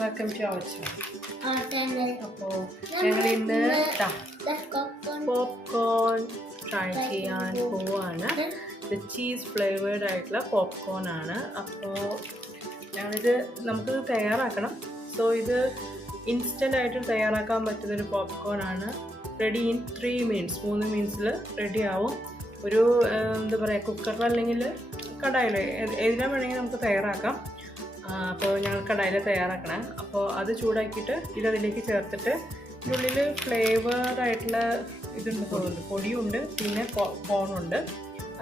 Welcome to our channel. അപ്പോൾ ഞങ്ങൾ ഇന്ന് പോപ്കോൺ ട്രൈ ചെയ്യാൻ പോവാണ്. ഇത് ചീസ് ഫ്ലേവേർഡ് ആയിട്ടുള്ള പോപ്കോൺ ആണ്. അപ്പോൾ ഞങ്ങളിത് നമുക്കിത് തയ്യാറാക്കണം. സോ ഇത് ഇൻസ്റ്റൻ്റ് ആയിട്ട് തയ്യാറാക്കാൻ പറ്റുന്നൊരു പോപ്കോൺ ആണ്. റെഡി ഇൻ 3 minutes 3 മിനിറ്റ്സിൽ റെഡി ആവും. ഒരു എന്താ പറയുക, കുക്കറിൽ അല്ലെങ്കിൽ കടായിൽ ഏതിനാ വേണമെങ്കിൽ നമുക്ക് തയ്യാറാക്കാം. അപ്പോൾ ഞങ്ങൾ കടായിൽ തയ്യാറാക്കണം. അപ്പോൾ അത് ചൂടാക്കിയിട്ട് ഇതതിലേക്ക് ചേർത്തിട്ട് ഇതിനുള്ളിൽ ഫ്ലേവേർഡായിട്ടുള്ള ഇതുണ്ട്, തോന്നുന്നുണ്ട്, പൊടിയുണ്ട്, പിന്നെ കോണുണ്ട്.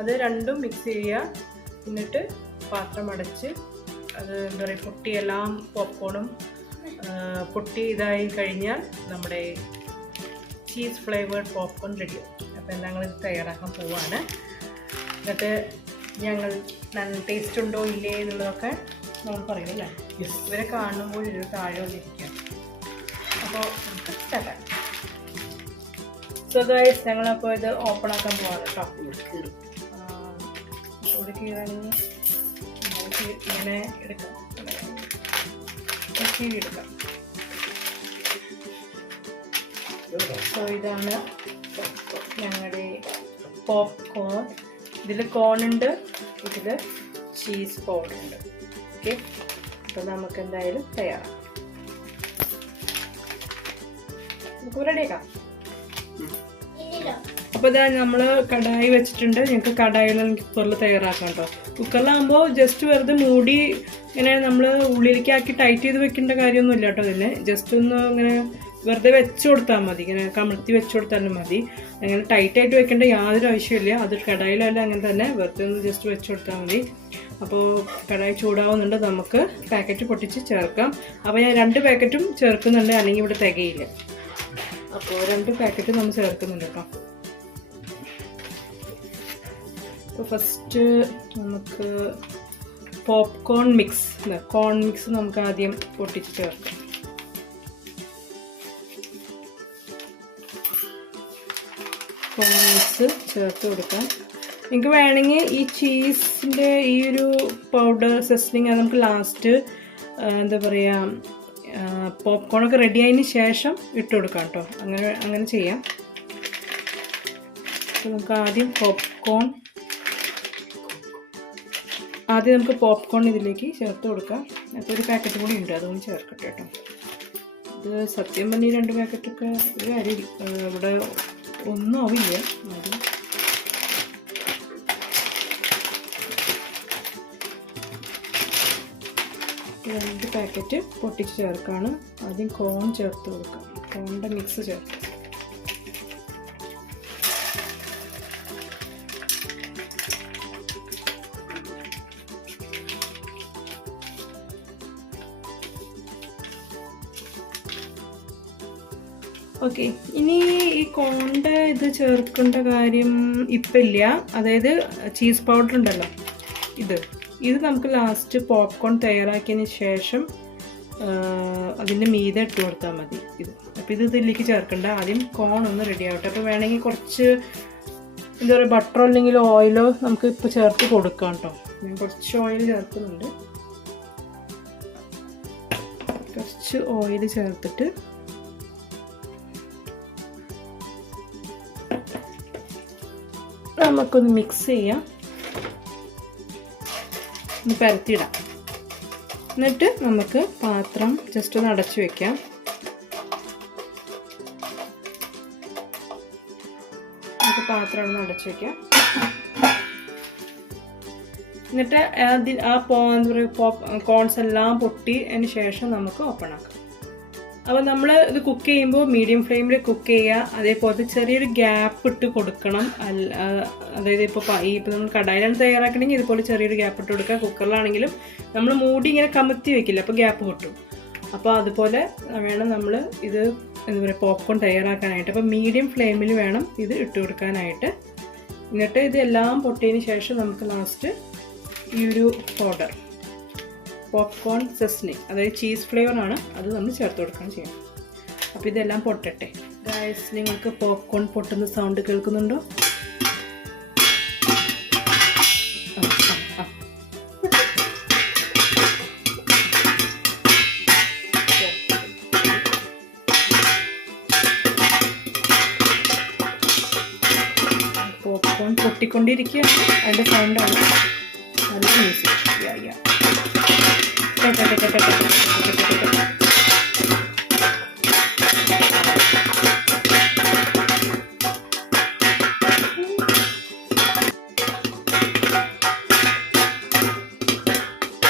അത് രണ്ടും മിക്സ് ചെയ്യുക. എന്നിട്ട് പാത്രം അടച്ച് അത് എന്താ പറയുക, പൊട്ടിയെല്ലാം പോപ്കോണും പൊട്ടി ഇതായി കഴിഞ്ഞാൽ നമ്മുടെ ചീസ് ഫ്ലേവേർഡ് പോപ്കോൺ റെഡിയാവും. അപ്പോൾ ഞങ്ങളിത് തയ്യാറാക്കാൻ പോവാണ്. എന്നിട്ട് ഞങ്ങൾ നല്ല ടേസ്റ്റ് ഉണ്ടോ ഇല്ലേ എന്നുള്ളതൊക്കെ നമ്മൾ പറയുമല്ലേ. ഇവരെ കാണുമ്പോൾ ഒരു താഴെ വന്നിരിക്കുക. അപ്പോൾ നമുക്ക് സ്റ്റാർട്ടാക്കാം. സോ ഗൈസ്, ഞങ്ങളപ്പോൾ ഇത് ഓപ്പൺ ആക്കാൻ പോവാണ് കേട്ടോ. ഇവിടെ കീറാണെങ്കിൽ ഇങ്ങനെ എടുക്കാം, എടുക്കാം. സോ ഇതാണ് ഞങ്ങളുടെ പോപ്കോൺ. ഇതിൽ കോണുണ്ട്, ഇതിൽ ചീസ് പൗഡർ ഉണ്ട്. ഓക്കെ, അപ്പോൾ നമുക്ക് എന്തായാലും തയ്യാറാക്കാം. നമുക്ക് റെഡിയാക്കാം. അപ്പോൾ ഇതാ നമ്മൾ കടായി വെച്ചിട്ടുണ്ട്. ഞങ്ങൾക്ക് കടായിൽ കുക്കറിൽ തയ്യാറാക്കാം കേട്ടോ. കുക്കറിലാകുമ്പോൾ ജസ്റ്റ് വെറുതെ മൂടി ഇങ്ങനെ നമ്മൾ ഉള്ളിലേക്ക് ആക്കി ടൈറ്റ് ചെയ്ത് വെക്കേണ്ട കാര്യമൊന്നുമില്ല കേട്ടോ. ഇതിന് ജസ്റ്റ് ഒന്ന് ഇങ്ങനെ വെറുതെ വെച്ച് കൊടുത്താൽ മതി, ഇങ്ങനെ കമഴ്ത്തി വെച്ച് കൊടുത്താലും മതി. അങ്ങനെ ടൈറ്റായിട്ട് വെക്കേണ്ട യാതൊരു ആവശ്യമില്ല. അത് കടായിലല്ല, അങ്ങനെ തന്നെ വെറുതെ ഒന്ന് ജസ്റ്റ് വെച്ച് കൊടുത്താൽ മതി. അപ്പോൾ കടായി ചൂടാവുന്നുണ്ട്, നമുക്ക് പാക്കറ്റ് പൊട്ടിച്ച് ചേർക്കാം. അപ്പോൾ ഞാൻ 2 പാക്കറ്റും ചേർക്കുന്നുണ്ട്, അല്ലെങ്കിൽ ഇവിടെ തികയില്ല. അപ്പോൾ 2 പാക്കറ്റ് നമ്മൾ ചേർക്കുന്നുണ്ട് കേട്ടോ. അപ്പോൾ ഫസ്റ്റ് നമുക്ക് പോപ്കോൺ മിക്സ്, കോൺ മിക്സ് നമുക്ക് ആദ്യം പൊട്ടിച്ച് ചേർക്കാം. കോൺ മിക്സ് ചേർത്ത് കൊടുക്കാം. നിങ്ങൾക്ക് വേണമെങ്കിൽ ഈ ചീസിൻ്റെ ഈ ഒരു പൗഡർ സെസ്ലിങ് അത് നമുക്ക് ലാസ്റ്റ് എന്താ പറയുക, പോപ്കോണൊക്കെ റെഡി ആയതിന് ശേഷം ഇട്ട് കൊടുക്കാം കേട്ടോ. അങ്ങനെ ചെയ്യാം. അപ്പോൾ നമുക്ക് ആദ്യം പോപ്കോൺ ഇതിലേക്ക് ചേർത്ത് കൊടുക്കാം. അപ്പോൾ ഒരു പാക്കറ്റ് കൂടി ഉണ്ട്, അതുകൊണ്ട് ചേർക്കട്ടെ കേട്ടോ. ഇത് സത്യം പറഞ്ഞ് 2 പാക്കറ്റൊക്കെ ഒരു കാര്യം ഇവിടെ ഒന്നും ആവില്ല. അത് 2 പാക്കറ്റ് പൊട്ടിച്ച് ചേർക്കാണ്. ആദ്യം കോൺ ചേർത്ത് കൊടുക്കാം. കോണിൻ്റെ മിക്സ് ചേർക്കാം. ഓക്കെ, ഇനി ഈ കോണിൻ്റെ ഇത് ചേർക്കേണ്ട കാര്യം ഇപ്പം ഇല്ല. അതായത് ചീസ് പൗഡർ ഉണ്ടല്ലോ, ഇത് നമുക്ക് ലാസ്റ്റ് പോപ്കോൺ തയ്യാറാക്കിയതിന് ശേഷം അതിൻ്റെ മീതെ ഇട്ട് കൊടുത്താൽ മതി. അപ്പോൾ ഇതിലേക്ക് ചേർക്കണ്ട. ആദ്യം കോൺ ഒന്ന് റെഡി ആവട്ടെ. അപ്പോൾ വേണമെങ്കിൽ കുറച്ച് എന്താ പറയുക, ബട്ടറോ അല്ലെങ്കിൽ ഓയിലോ നമുക്ക് ഇപ്പോൾ ചേർത്ത് കൊടുക്കാം കേട്ടോ. ഞാൻ കുറച്ച് ഓയിൽ ചേർക്കുന്നുണ്ട്. കുറച്ച് ഓയിൽ ചേർത്തിട്ട് നമുക്കൊന്ന് മിക്സ് ചെയ്യാം, ഒന്ന് പരത്തിയിടാം. എന്നിട്ട് നമുക്ക് പാത്രം ജസ്റ്റ് ഒന്ന് അടച്ചു വെക്കാം. നമുക്ക് പാത്രം ഒന്ന് അടച്ചു വെക്കാം. എന്നിട്ട് എന്താ പറയുക, കോൺസ് എല്ലാം പൊട്ടിയതിന് ശേഷം നമുക്ക് ഓപ്പൺ ആക്കാം. അപ്പോൾ നമ്മൾ ഇത് കുക്ക് ചെയ്യുമ്പോൾ മീഡിയം ഫ്ലെയിമിൽ കുക്ക് ചെയ്യുക. അതേപോലെ ചെറിയൊരു ഗ്യാപ്പ് ഇട്ട് കൊടുക്കണം. അതായത് ഇപ്പോൾ നമ്മൾ കടായിലാണ് തയ്യാറാക്കണമെങ്കിൽ ഇതുപോലെ ചെറിയൊരു ഗ്യാപ്പ് ഇട്ട് കൊടുക്കുക. കുക്കറിലാണെങ്കിലും നമ്മൾ മൂടി ഇങ്ങനെ കമത്തി വെക്കില്ല, അപ്പോൾ ഗ്യാപ്പ് കിട്ടും. അപ്പോൾ അതുപോലെ വേണം നമ്മൾ ഇത് എന്താ പറയുക, പോപ്കോൺ തയ്യാറാക്കാനായിട്ട്. അപ്പോൾ മീഡിയം ഫ്ലെയിമിൽ വേണം ഇത് ഇട്ട് കൊടുക്കാനായിട്ട്. എന്നിട്ട് ഇതെല്ലാം പൊട്ടിയതിന് ശേഷം നമുക്ക് ലാസ്റ്റ് ഈ ഒരു പൗഡർ പോപ്കോൺ സെസ്ലിങ്, അതായത് ചീസ് ഫ്ലേവറാണ്, അത് നമ്മൾ ചേർത്ത് കൊടുക്കുകയാണ് ചെയ്യണം. അപ്പോൾ ഇതെല്ലാം പൊട്ടട്ടെ. ഗൈസ്, നിങ്ങൾക്ക് പോപ്കോൺ പൊട്ടുന്ന സൗണ്ട് കേൾക്കുന്നുണ്ടോ? പൊട്ടിക്കൊണ്ടിരിക്കുകയാണ്, അതിൻ്റെ സൗണ്ടാണ്. നല്ല മ്യൂസിക്.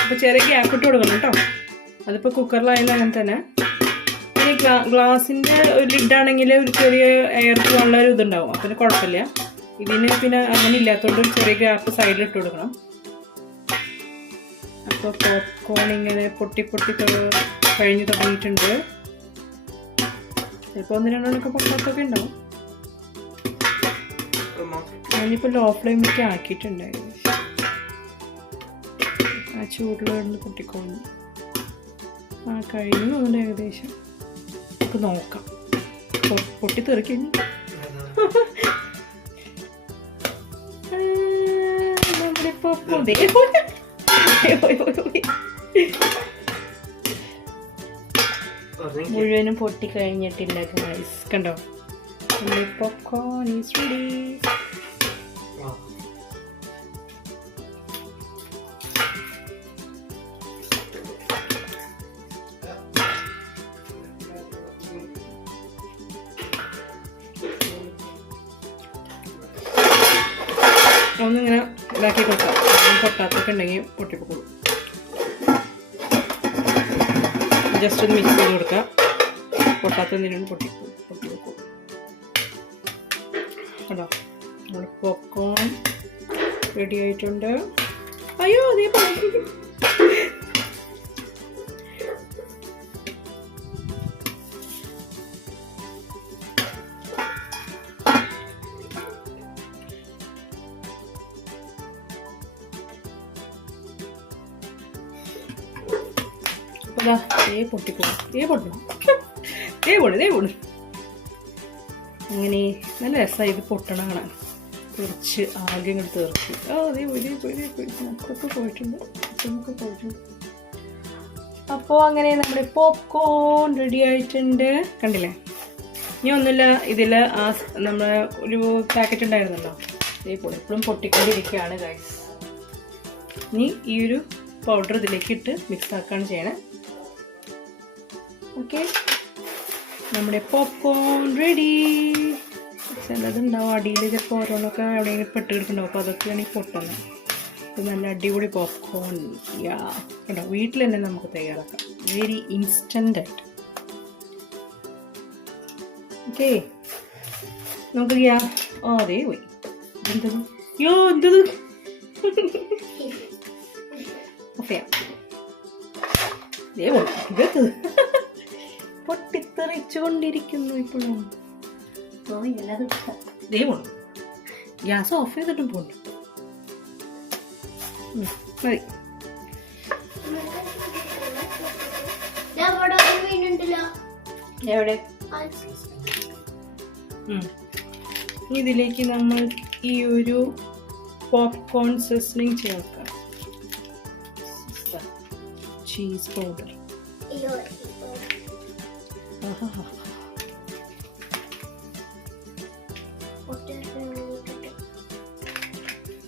അപ്പോൾ ചെറിയ ഗ്യാപ്പ് ഇട്ട് കൊടുക്കണം കേട്ടോ. അതിപ്പോൾ കുക്കറിലായാലും അങ്ങനെ തന്നെ. പിന്നെ ഗ്ലാസിൻ്റെ ഒരു ലിഡാണെങ്കിൽ ഒരു ചെറിയ എയർ പോകാനുള്ള ഒരു ഇതുണ്ടാവും, അപ്പം കുഴപ്പമില്ല. ഇതിന് പിന്നെ അങ്ങനെ ഇല്ലാത്തതുകൊണ്ട് ഒരു ചെറിയ ഗ്യാപ്പ് സൈഡിൽ ഇട്ട് കൊടുക്കണം. അപ്പോൾ പോപ്കോൺ ഇങ്ങനെ പൊട്ടി കഴിഞ്ഞ് തുടങ്ങിയിട്ടുണ്ട്. ചിലപ്പോൾ 1-2 പൊട്ടാത്തൊക്കെ ഉണ്ടാവും. ഞാനിപ്പോൾ ലോ ഫ്ലെയിമിലേക്ക് ആക്കിയിട്ടുണ്ടായിരുന്നു. ആ ചൂടിലൊന്ന് പൊട്ടിക്കോളും. കഴിഞ്ഞു തോന്നുന്നു ഏകദേശം. നമുക്ക് നോക്കാം. പൊട്ടിത്തെറിക്കുന്നു. നമ്മളിപ്പോ മുഴുവനും പൊട്ടിക്കഴിഞ്ഞിട്ടില്ല ഗൈസ്. കണ്ടോ, പോപ്കോൺ ഈസ് റെഡി. ഒന്നിങ്ങനെ ഇതാക്കി കൊടുക്കാം. പൊട്ടാത്തൊക്കെ ഉണ്ടെങ്കിൽ പൊട്ടിപ്പോക്കും. ജസ്റ്റ് ഒന്ന് മിക്സ് ചെയ്ത് കൊടുക്കാം. പൊട്ടാത്ത എന്തെങ്കിലും പൊട്ടിവെക്കും. കേട്ടോ, നമ്മുടെ പോപ്കോൺ റെഡി ആയിട്ടുണ്ട്. അയ്യോ അതേ പറഞ്ഞു. അങ്ങനെ നല്ല രസമായി ഇത് പൊട്ടണ കാണാൻ. കുറച്ച് ആകെ ഇങ്ങോട്ട് തീർത്തി. പോയിട്ടുണ്ട്. അപ്പോൾ അങ്ങനെ നമ്മുടെ പോപ്കോൺ റെഡി ആയിട്ടുണ്ട്. കണ്ടില്ലേ? ഇനി ഒന്നുമില്ല, ഇതിൽ നമ്മളെ ഒരു പാക്കറ്റ് ഉണ്ടായിരുന്നല്ലോ, ഇതേപോലെ എപ്പോഴും പൊട്ടിക്കൊണ്ടിരിക്കുകയാണ് ഗൈസ്. ഇനി ഈ ഒരു പൗഡർ ഇതിലേക്ക് ഇട്ട് മിക്സ് ആക്കുകയാണ് ചെയ്യണേ. ഓക്കെ, നമ്മുടെ പോപ്കോൺ റെഡി. ചിലതുണ്ടാവും അടിയിൽ ചിലപ്പോൾ ഓരോന്നൊക്കെ എവിടെയെങ്കിലും പെട്ട് കിടക്കുന്നുണ്ടാവും, അപ്പോൾ അതൊക്കെയാണ് ഈ പൊട്ടുന്നത്. ഇത് നല്ല അടിപൊളി പോപ്കോൺ. കേട്ടോ, വീട്ടിൽ തന്നെ നമുക്ക് തയ്യാറാക്കാം, വെരി ഇൻസ്റ്റൻ്റ് ആയിട്ട്. ഓക്കെ, നമുക്ക് അതേ പോയി. എന്തത് എന്തത് ഓക്കെ, പൊട്ടിത്തെറിച്ചു കൊണ്ടിരിക്കുന്നു ഇപ്പോഴും. ഗ്യാസ് ഓഫ് ചെയ്തിട്ടും പോണ്ട്. മതി. എവിടെ ഇതിലേക്ക് നമ്മൾ ഈ ഒരു പോപ്കോൺ സീസണിങ് ചേർക്കാം. Cheese powder.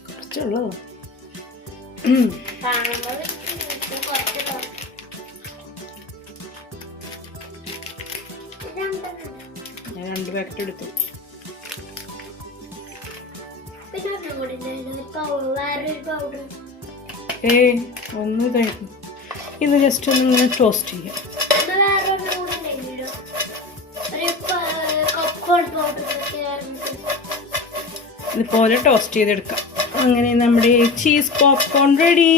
കുറച്ചുള്ളൂ. ഞാൻ 2 പാക്കറ്റ് എടുത്തു. ഒന്നും ഇതായിരുന്നു. ഇത് ജസ്റ്റ് ഒന്ന് ഇങ്ങനെ ടോസ്റ്റ് ചെയ്യാം. ഇതുപോലെ ടോസ്റ്റ് ചെയ്തെടുക്കാം. അങ്ങനെ നമ്മുടെ ചീസ് പോപ്കോൺ റെഡി.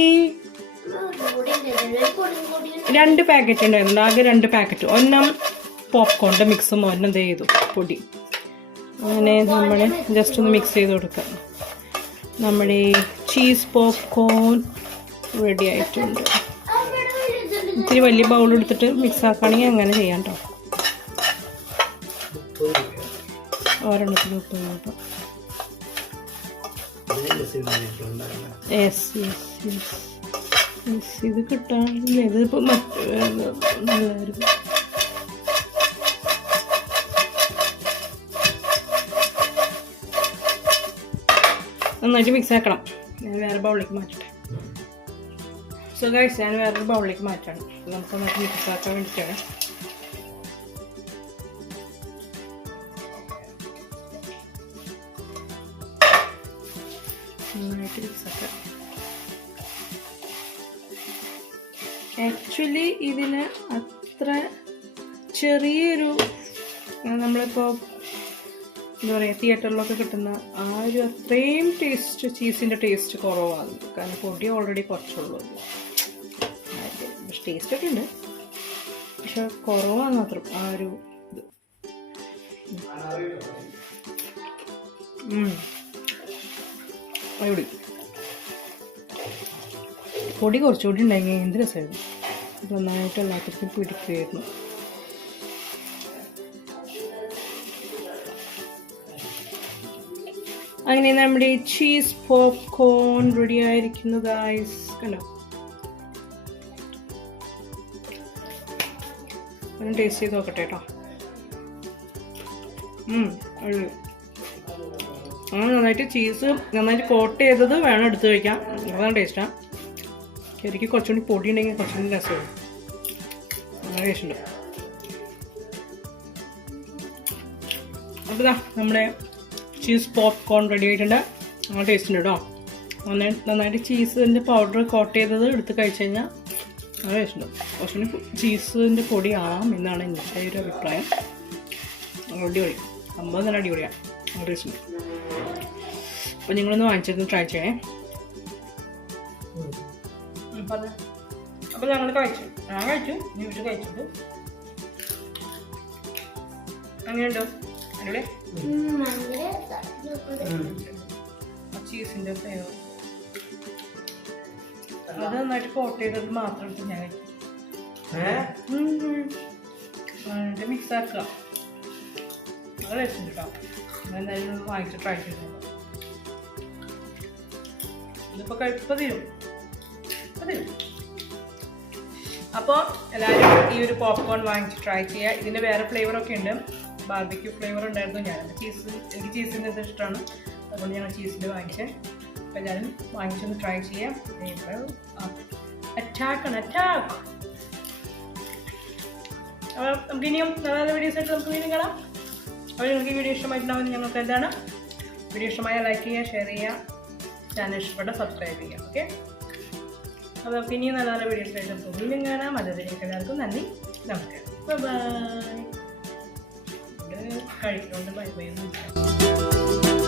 2 പാക്കറ്റ് ഉണ്ടായിരുന്നു, ആകെ 2 പാക്കറ്റ്. ഒരെണ്ണം പോപ്കോണിൻ്റെ മിക്സും ഒരെണ്ണം എന്ത് ചെയ്തു പൊടി. അങ്ങനെ നമ്മൾ ജസ്റ്റ് ഒന്ന് മിക്സ് ചെയ്ത് കൊടുക്കാം. നമ്മുടെ ചീസ് പോപ്കോൺ റെഡി ആയിട്ടുണ്ട്. ഇത്തിരി വലിയ ബൗൾ എടുത്തിട്ട് മിക്സ് ആക്കുകയാണെങ്കിൽ അങ്ങനെ ചെയ്യാം കേട്ടോ. ഒരെണ്ണത്തിന് 30 രൂപ. ഇത് കിട്ടാനില്ല. ഇതിപ്പോൾ നല്ലതായിരുന്നു. നന്നായിട്ട് മിക്സ് ആക്കണം. ഞാൻ വേറെ ബൗളിലേക്ക് മാറ്റട്ടെ. സോ ഗൈസ്, ഞാൻ വേറൊരു ബൗളിലേക്ക് മാറ്റാണ്. നമുക്ക് നന്നായിട്ട് മിക്സ് ആക്കാൻ വേണ്ടിയിട്ടാണ്. നന്നായിട്ട് മിക്സ് ആക്കാം. ആക്ച്വലി ഇതിന് അത്ര ചെറിയൊരു നമ്മളിപ്പോൾ എന്താ പറയുക തിയേറ്ററിലൊക്കെ കിട്ടുന്ന ആ ഒരു അത്രയും ടേസ്റ്റ്, ചീസിൻ്റെ ടേസ്റ്റ് കുറവാണ്. കാരണം പൊടി ഓൾറെഡി കുറച്ചുള്ളൂ. പക്ഷെ ടേസ്റ്റൊക്കെ ഉണ്ട്, പക്ഷെ കുറവാണ് മാത്രം ആ ഒരു ഇത്. അടിപൊളി. പൊടി കുറച്ചുകൂടി ഉണ്ടെങ്കിൽ എന്ത് രസമായിരുന്നു. നന്നായിട്ട് എല്ലാത്തിനും പിടിക്കുമായിരുന്നു. അങ്ങനെ നമ്മുടെ ചീസ് പോപ്കോൺ റെഡി ആയിരിക്കുന്നു ഗൈസ്. കണ്ടോ, ഒന്ന് ടേസ്റ്റ് ചെയ്ത് നോക്കട്ടെ കേട്ടോ. അങ്ങനെ നന്നായിട്ട് ചീസ് നന്നായിട്ട് കോട്ട് ചെയ്തത് വേണം എടുത്ത് കഴിക്കാം. അതാണ് ടേസ്റ്റാണ്. ശരിക്കും കുറച്ചുകൂടി പൊടി ഉണ്ടെങ്കിൽ കുറച്ചുകൂടി രസമാണ്. നല്ല ടേസ്റ്റ് ഉണ്ട്. അപ്പോൾ ഇതാ നമ്മുടെ ചീസ് പോപ്കോൺ റെഡി ആയിട്ടുണ്ട്. നല്ല ടേസ്റ്റ് ഉണ്ട് കേട്ടോ. നന്നായിട്ട് ചീസിൻ്റെ പൗഡർ കോട്ട് ചെയ്തത് എടുത്ത് കഴിച്ച് കഴിഞ്ഞാൽ നല്ല ടേസ്റ്റ് ഉണ്ട്. കുറച്ചുകൂടി ചീസിൻ്റെ പൊടി ആവാം എന്നാണ് എൻ്റെ ഒരു അഭിപ്രായം. അടിപൊളി സംഭവം തന്നെ അടിപൊളിയാണ്. നല്ല ടേസ്റ്റ് ഉണ്ട്. അപ്പോൾ നിങ്ങളൊന്ന് വാങ്ങിച്ചിരുന്ന് ട്രൈ ചെയ്യണേ. പറഞ്ഞു. അപ്പോൾ ഞങ്ങൾ കഴിച്ചു. ഞാൻ കഴിച്ചു, വീട്ടിൽ കഴിച്ചിട്ട് അങ്ങനെയുണ്ടോ? അടിപൊളി. ചീസിൻ്റെ ഫ്ലേവർ അത് നന്നായിട്ട് കോട്ട് ചെയ്തത് മാത്രം എടുത്ത് ഞാൻ കഴിക്കും. മിക്സ് ആക്കുക. നല്ല ടേസ്റ്റ് ഉണ്ട് കേട്ടോ. എന്തായാലും വാങ്ങിച്ച് ട്രൈ ചെയ്തിട്ടുണ്ട്. ഇതിപ്പോൾ കഴിപ്പോൾ തീരും. അപ്പോൾ എല്ലാവരും ഈ ഒരു പോപ്കോൺ വാങ്ങിച്ച് ട്രൈ ചെയ്യുക. ഇതിൻ്റെ വേറെ ഫ്ലേവറൊക്കെ ഉണ്ട്. ബാർബിക്യൂ ഫ്ലേവർ ഉണ്ടായിരുന്നു. എനിക്ക് ചീസിൻ്റെ ഇത് ഇഷ്ടമാണ്, അതുകൊണ്ട് ഞങ്ങൾ ചീസിൻ്റെ വാങ്ങിച്ചത്. അപ്പോൾ എല്ലാവരും വാങ്ങിച്ചൊന്ന് ട്രൈ ചെയ്യാം. അറ്റാക്ക്. അപ്പോൾ നമുക്ക് ഇനിയും നല്ല വീഡിയോസ് ആയിട്ട് നമുക്ക് വീണ്ടും കാണാം. അപ്പോൾ നിങ്ങൾക്ക് ഈ വീഡിയോ ഇഷ്ടമായിട്ടുണ്ടാവുമെന്ന് ഞങ്ങൾക്ക് എന്താണ്. വീഡിയോ ഇഷ്ടമായാൽ ലൈക്ക് ചെയ്യുക, ഷെയർ ചെയ്യുക, ചാനൽ ഇഷ്ടപ്പെട്ട സബ്സ്ക്രൈബ് ചെയ്യുക. ഓക്കെ, അപ്പോൾ നമുക്ക് ഇനിയും നല്ല നല്ല വീഡിയോസ് ആയിട്ട് നമുക്ക് വീണ്ടും കാണാം. അതുവരേക്കും എല്ലാവർക്കും നന്ദി, നമസ്കാരം, ബൈ. കഴിക്കുന്നുണ്ട് ബൈ ബൈ.